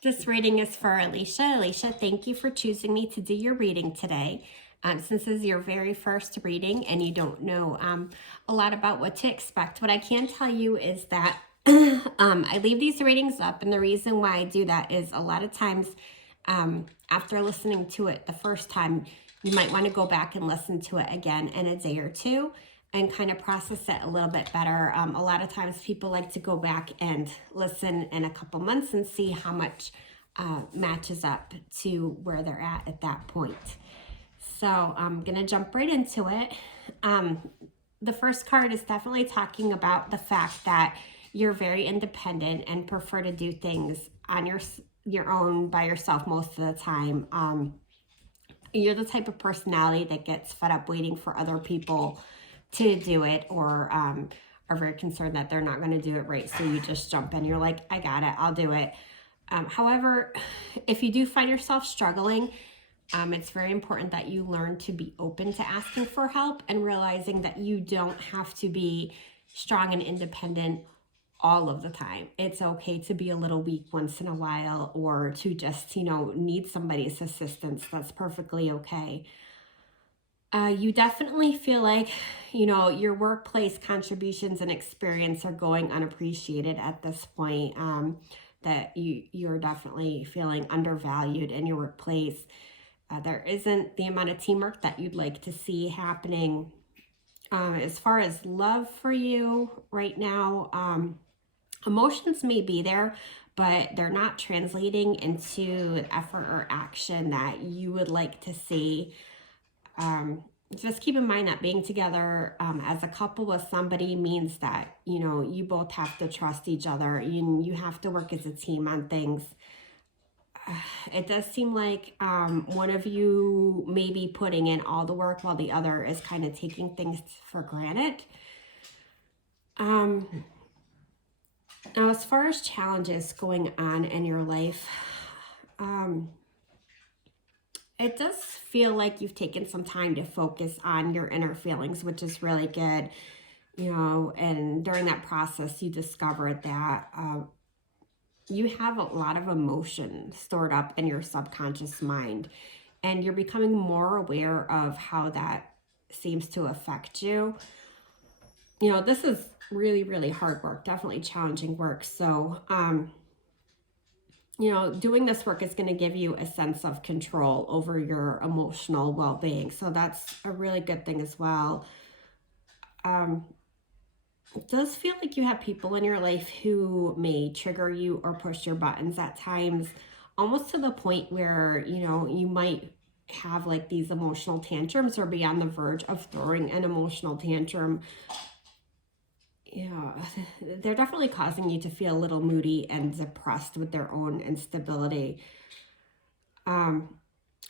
This reading is for Alisha. Alisha, thank you for choosing me to do your reading today. Since this is your very first reading and you don't know a lot about what to expect, what I can tell you is that I leave these readings up, and the reason why I do that is a lot of times after listening to it the first time, you might want to go back and listen to it again in a day or two and kind of process it a little bit better. A lot of times people like to go back and listen in a couple months and see how much matches up to where they're at that point. So I'm going to jump right into it. The first card is definitely talking about the fact that you're very independent and prefer to do things on your own by yourself most of the time. You're the type of personality that gets fed up waiting for other people to do it, or are very concerned that they're not going to do it right. So you just jump in. You're like, I got it. I'll do it. However, if you do find yourself struggling, it's very important that you learn to be open to asking for help and realizing that you don't have to be strong and independent all of the time. It's okay to be a little weak once in a while, or to just, need somebody's assistance. That's perfectly okay. You definitely feel like, your workplace contributions and experience are going unappreciated at this point. That you're definitely feeling undervalued in your workplace. There isn't the amount of teamwork that you'd like to see happening. As far as love for you right now, emotions may be there, but they're not translating into effort or action that you would like to see. Just keep in mind that being together as a couple with somebody means that, you both have to trust each other. You have to work as a team on things. It does seem like one of you may be putting in all the work while the other is kind of taking things for granted. Now, as far as challenges going on in your life, it does feel like you've taken some time to focus on your inner feelings, which is really good. And during that process, you discovered that you have a lot of emotion stored up in your subconscious mind, and you're becoming more aware of how that seems to affect you. This is really, really hard work, definitely challenging work. So, doing this work is going to give you a sense of control over your emotional well-being. So that's a really good thing as well. It does feel like you have people in your life who may trigger you or push your buttons at times, almost to the point where, you might have like these emotional tantrums or be on the verge of throwing an emotional tantrum. Yeah, they're definitely causing you to feel a little moody and depressed with their own instability. And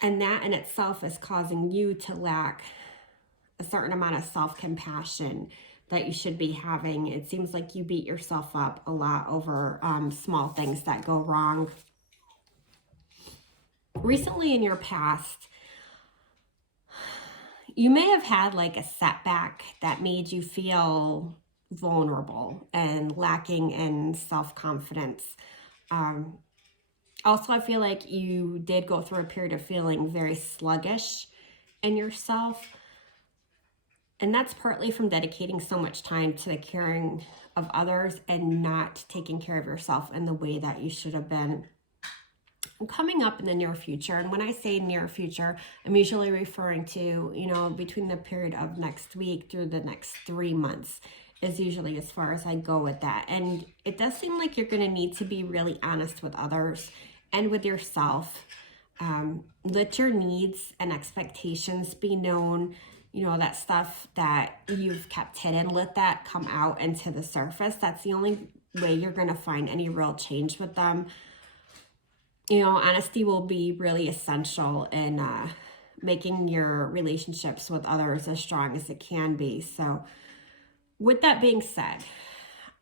that in itself is causing you to lack a certain amount of self-compassion that you should be having. It seems like you beat yourself up a lot over small things that go wrong. Recently in your past, you may have had like a setback that made you feel vulnerable and lacking in self-confidence. Also, I feel like you did go through a period of feeling very sluggish in yourself. And that's partly from dedicating so much time to the caring of others and not taking care of yourself in the way that you should have been. Coming up in the near future, and when I say near future, I'm usually referring to, between the period of next week through the next 3 months is usually as far as I go with that. And it does seem like you're going to need to be really honest with others and with yourself. Let your needs and expectations be known. That stuff that you've kept hidden, let that come out into the surface. That's the only way you're going to find any real change with them. Honesty will be really essential in making your relationships with others as strong as it can be. So with that being said,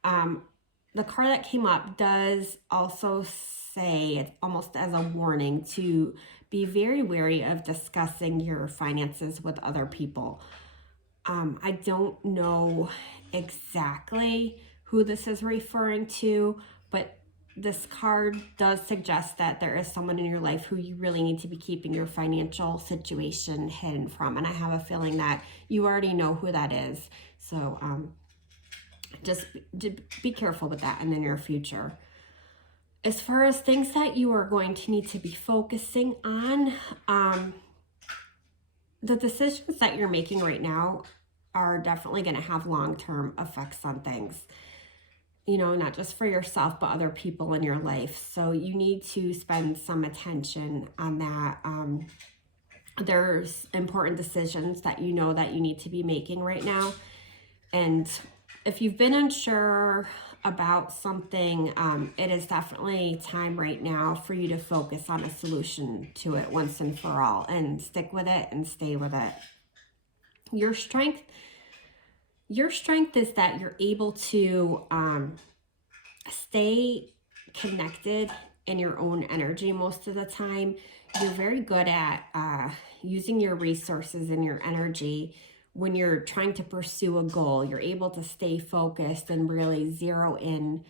the card that came up does also say, almost as a warning, to be very wary of discussing your finances with other people. I don't know exactly who this is referring to, but this card does suggest that there is someone in your life who you really need to be keeping your financial situation hidden from. And I have a feeling that you already know who that is. So just be careful with that in the near future. As far as things that you are going to need to be focusing on, the decisions that you're making right now are definitely going to have long-term effects on things. You know, not just for yourself, but other people in your life. So you need to spend some attention on that. There's important decisions that you know that you need to be making right now. And if you've been unsure about something, it is definitely time right now for you to focus on a solution to it once and for all, and stick with it and stay with it. Your strength is that you're able to stay connected in your own energy most of the time. You're very good at using your resources and your energy when you're trying to pursue a goal. You're able to stay focused and really zero in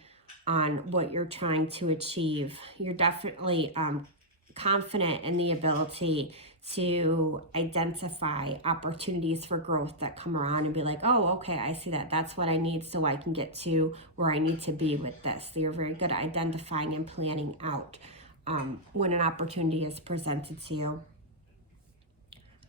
on what you're trying to achieve. You're definitely confident in the ability to identify opportunities for growth that come around and be like, oh, okay, I see that. That's what I need so I can get to where I need to be with this. So you're very good at identifying and planning out when an opportunity is presented to you.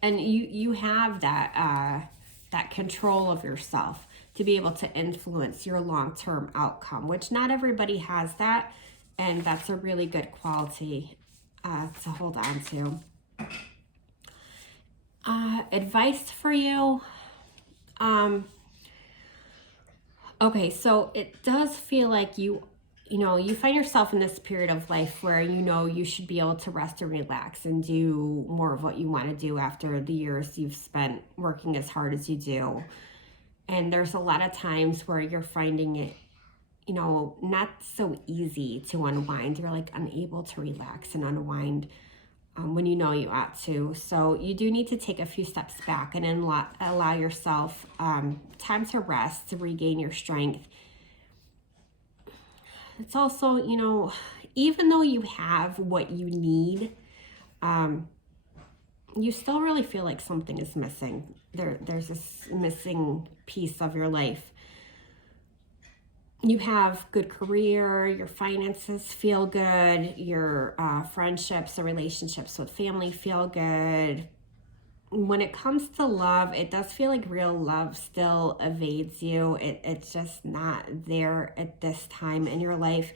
And you have that control of yourself to be able to influence your long-term outcome, which not everybody has that. And that's a really good quality to hold on to. Advice for you. Okay, so it does feel like you find yourself in this period of life where you should be able to rest and relax and do more of what you want to do after the years you've spent working as hard as you do. And there's a lot of times where you're finding it, not so easy to unwind. You're like unable to relax and unwind when you ought to. So you do need to take a few steps back and then allow yourself time to rest, to regain your strength. It's also, even though you have what you need, you still really feel like something is missing. There's this missing piece of your life. You have good career, your finances feel good, your friendships or relationships with family feel good. When it comes to love, it does feel like real love still evades you. It's just not there at this time in your life.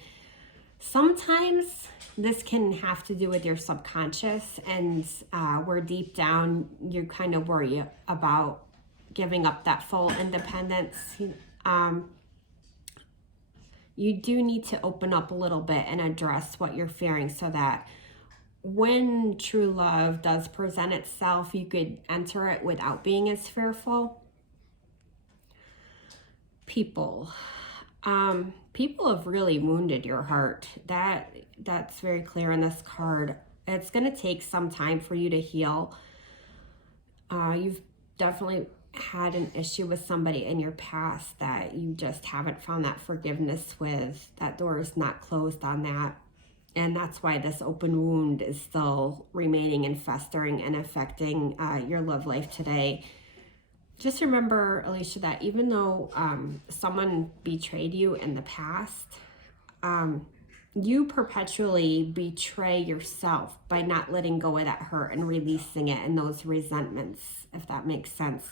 Sometimes this can have to do with your subconscious, and where deep down you kind of worry about giving up that full independence. You do need to open up a little bit and address what you're fearing so that when true love does present itself, you could enter it without being as fearful. People have really wounded your heart. That's very clear in this card. It's going to take some time for you to heal. You've definitely had an issue with somebody in your past that you just haven't found that forgiveness with. That door is not closed on that. And that's why this open wound is still remaining and festering and affecting your love life today. Just remember, Alisha, that even though someone betrayed you in the past, you perpetually betray yourself by not letting go of that hurt and releasing it and those resentments, if that makes sense.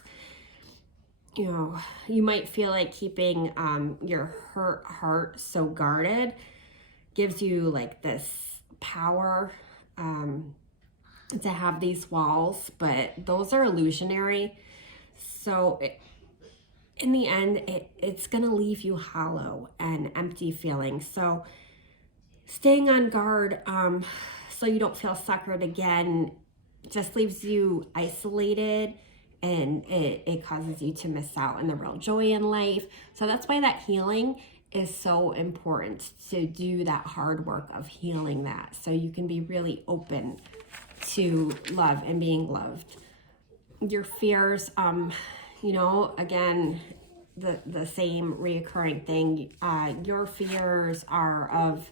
You might feel like keeping your hurt heart so guarded gives you like this power to have these walls, but those are illusionary. So in the end, it's going to leave you hollow and empty feeling. So staying on guard so you don't feel suckered again just leaves you isolated, and it causes you to miss out on the real joy in life. So that's why that healing is so important, to do that hard work of healing that so you can be really open to love and being loved. Your fears, again, the same reoccurring thing. Your fears are of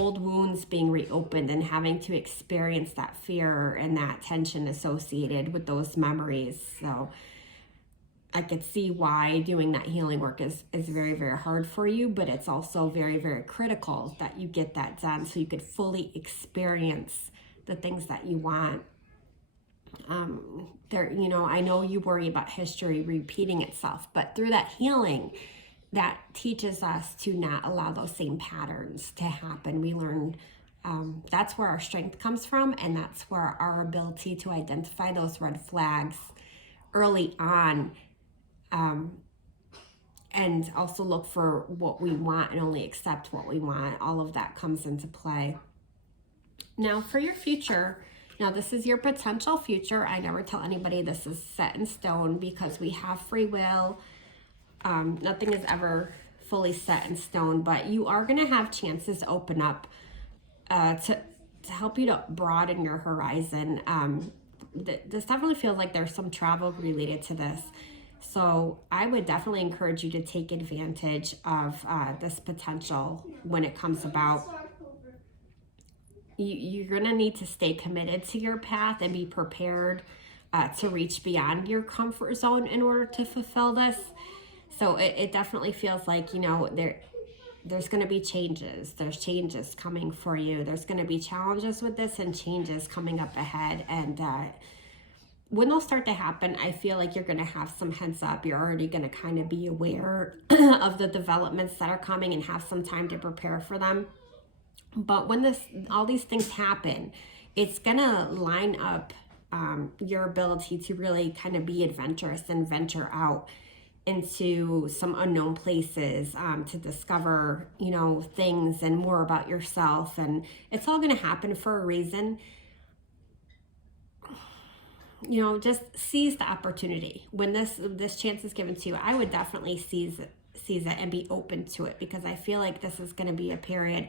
old wounds being reopened and having to experience that fear and that tension associated with those memories. So I could see why doing that healing work is very, very hard for you, but it's also very, very critical that you get that done so you could fully experience the things that you want. I know you worry about history repeating itself, but through that healing, that teaches us to not allow those same patterns to happen. We learn that's where our strength comes from, and that's where our ability to identify those red flags early on, and also look for what we want and only accept what we want. All of that comes into play. Now, for your future, now this is your potential future. I never tell anybody this is set in stone because we have free will. Nothing is ever fully set in stone, but you are going to have chances open up to help you to broaden your horizon. This definitely feels like there's some travel related to this. So I would definitely encourage you to take advantage of this potential when it comes about. You're going to need to stay committed to your path and be prepared to reach beyond your comfort zone in order to fulfill this. So it definitely feels like, there's going to be changes. There's changes coming for you. There's going to be challenges with this and changes coming up ahead. And when those start to happen, I feel like you're going to have some heads up. You're already going to kind of be aware of the developments that are coming and have some time to prepare for them. But when all these things happen, it's going to line up your ability to really kind of be adventurous and venture out into some unknown places to discover, things and more about yourself. And it's all going to happen for a reason. Just seize the opportunity. When this chance is given to you, I would definitely seize it and be open to it, because I feel like this is going to be a period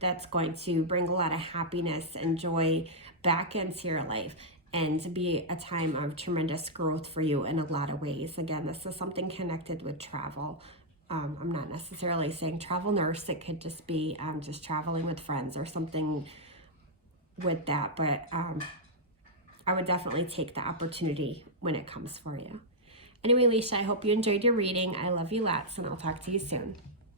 that's going to bring a lot of happiness and joy back into your life, and to be a time of tremendous growth for you in a lot of ways. Again, this is something connected with travel. I'm not necessarily saying travel nurse. It could just be just traveling with friends or something with that. But I would definitely take the opportunity when it comes for you. Anyway, Alisha, I hope you enjoyed your reading. I love you lots, and I'll talk to you soon.